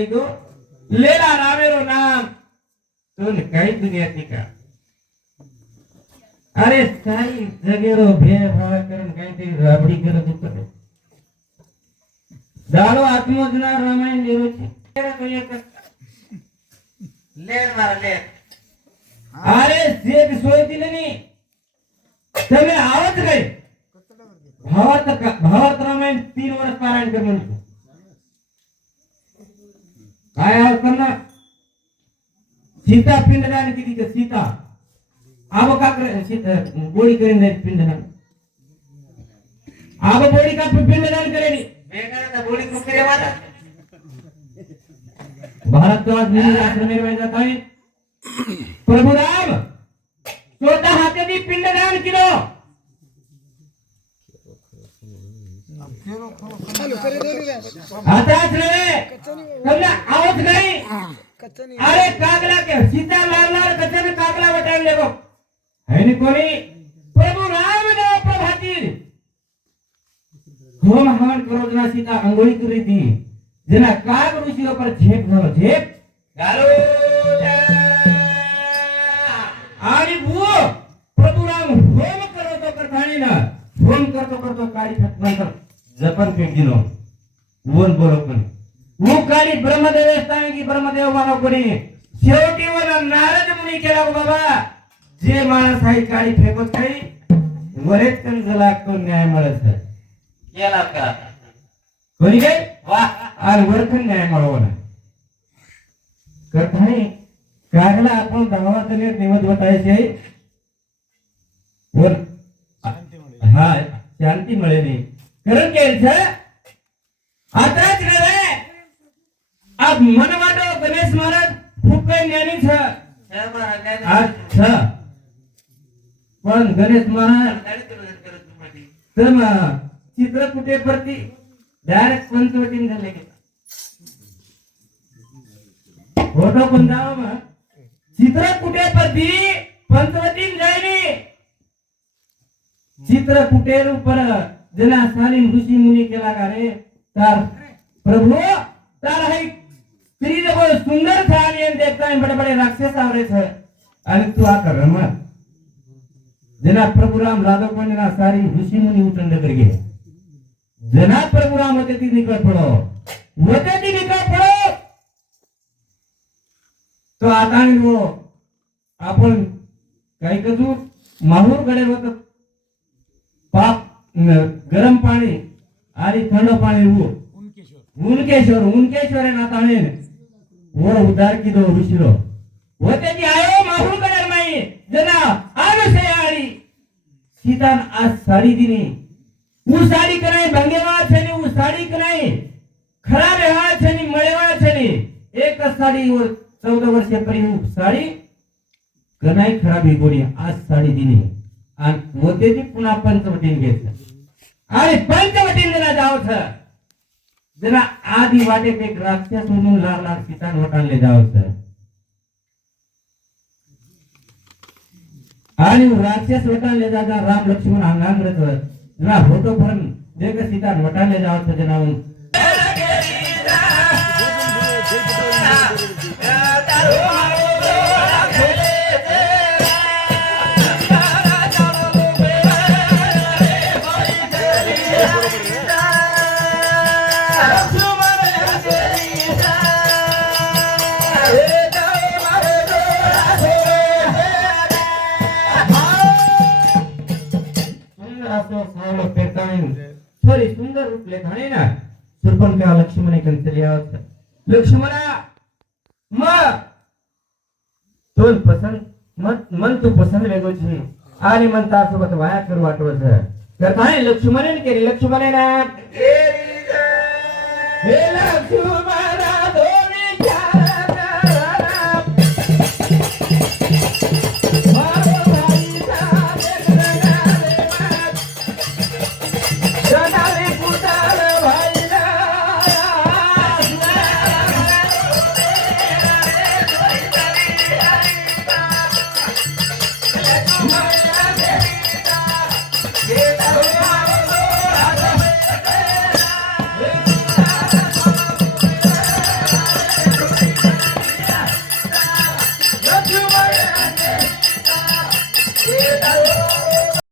કરી દો લેલા રામેરો નામ. તું કઈ દુનિયા થી કા? અરે સાઈ જગેરો ભે ભાવે કરન કઈ થી રાબડી કરો તો કરે દાડો આત્મો જ ના રામાયણ લેવો છે લે મારા લે અરે શેખ સોય દિલની તમે આવત ગઈ? ભારત ભારત રામાયણ 3 વર્ષ પારાયણ કરવાનું ಆತನ್ನ ಸೀತಾ ಪಿಂಡದಾನಿಗೆ ಇದೀಗ ಸೀತಾ ಆವ ಸೀತಾ ಬೋಡಿ ಕರಿಂದ ಪಿಂಡನ ಆವ ಬೋಡಿ ಕಾಪಿ ಪಿಂಡದಾನ ಕರೇನಿ ಬೇಗನೆ ಬೋಡಿ ಕುಕ್ಕರೆ ಮಾಡ भारद्वाज नहीं राष्ट्र में प्रभु राम हाताच नव्हे आहोत नाही. अरे कागला सीता लागला कचन कागला वटाळले बघ. है कोणी? प्रभू राम देव प्रभातील होम हवन करो जना सीता अंगोली करी थी जना काग ऋषि पर झेप घालो झेप. घालो. जपन ಕಿಂಡಿನೋ ಓನ್ ಬೋಲೋಕನ್ ಮೂಕಾಡಿ ಬ್ರಹ್ಮದೇವ ಸ್ಥಾನಗಿ ಬ್ರಹ್ಮದೇವ कोणी. शेवटी मला नारद मुनी केला बाबा. जे माणस आहे काळी फेकत नाही वरेच कंजला कोण न्याय मिळत केला का? कोणी वा. आणि वरखन न्याय मिळवला करत नाही कागला आपण शांती मिळेल. करून घ्यायचं आताच रे आप मन वाटो गणेश महाराज खूप काही ज्ञानी छ पण गणेश महाराज तर चित्रपुटे परती डायरेक्ट पंचवटीन झाले फोटो पण जावा मग चित्रपुटे परती पंचवटीन जायनी चित्रपुटे परत जना सालीन ऋषी मुनी केला का रे? तर प्रभु तर है स्त्री जब सुंदर था नहीं देखता है बड़े बड़े राक्षस आवरे छे आणि तू आ कर रमण. जना प्रभु राम लादो पण ना सारी ऋषि मुनी उठंड कर गए जना प्रभु राम होते निकल पड़ो. होते निकल पड़ो. तो आता वो हो, आपण काय करू माहूरकडे होत पाप ગરમ પાણી, આરી ઠંડો પાણી એવું ઉનકેશ્વર ઉનકેશ્વર એના તાણે ઓર ઉધાર કીધો ઋષિરો હોતે જી આયો માહુલ કલર માઈ, જના આનો સે આરી. સીતાન આ સાડી દીની. હું સાડી કરાય, ભંગેવા છે ને હું સાડી કરાય. ખરા રહેવા છે ને મળેવા છે ને. એક સાડી ઓર 14 વર્ષે પરી હું સાડી. ઘણાય ખરાબી ગોળી આ સાડી દીની. आणि मोतीजी पुन्हा पंचवटीन घ्यायचं आणि पंचवटीन जरा जावचं जरा आधी वाटेत एक रास्त्या सोडून लाल लाल किसान वटांले जावचं आणि राक्षस वटांले जाता राम लक्ष्मण अंगांग्रच जरा होतो पण जे का सीता वटांले जावचं जना Oh, વાસો સાવળો પેટાણી છોરી સુંદર રૂપ લે ધાણી ના સુરપન કા લક્ષ્મણ કંચલી આવત લક્ષ્મણા મ તોન પસંદ મન તું પસંદ વેગો છે આને મન તાર સોબત વાયા કરવાટો છે કરતા હે લક્ષ્મણે કે લક્ષ્મણે ના હે લક્ષ્મણ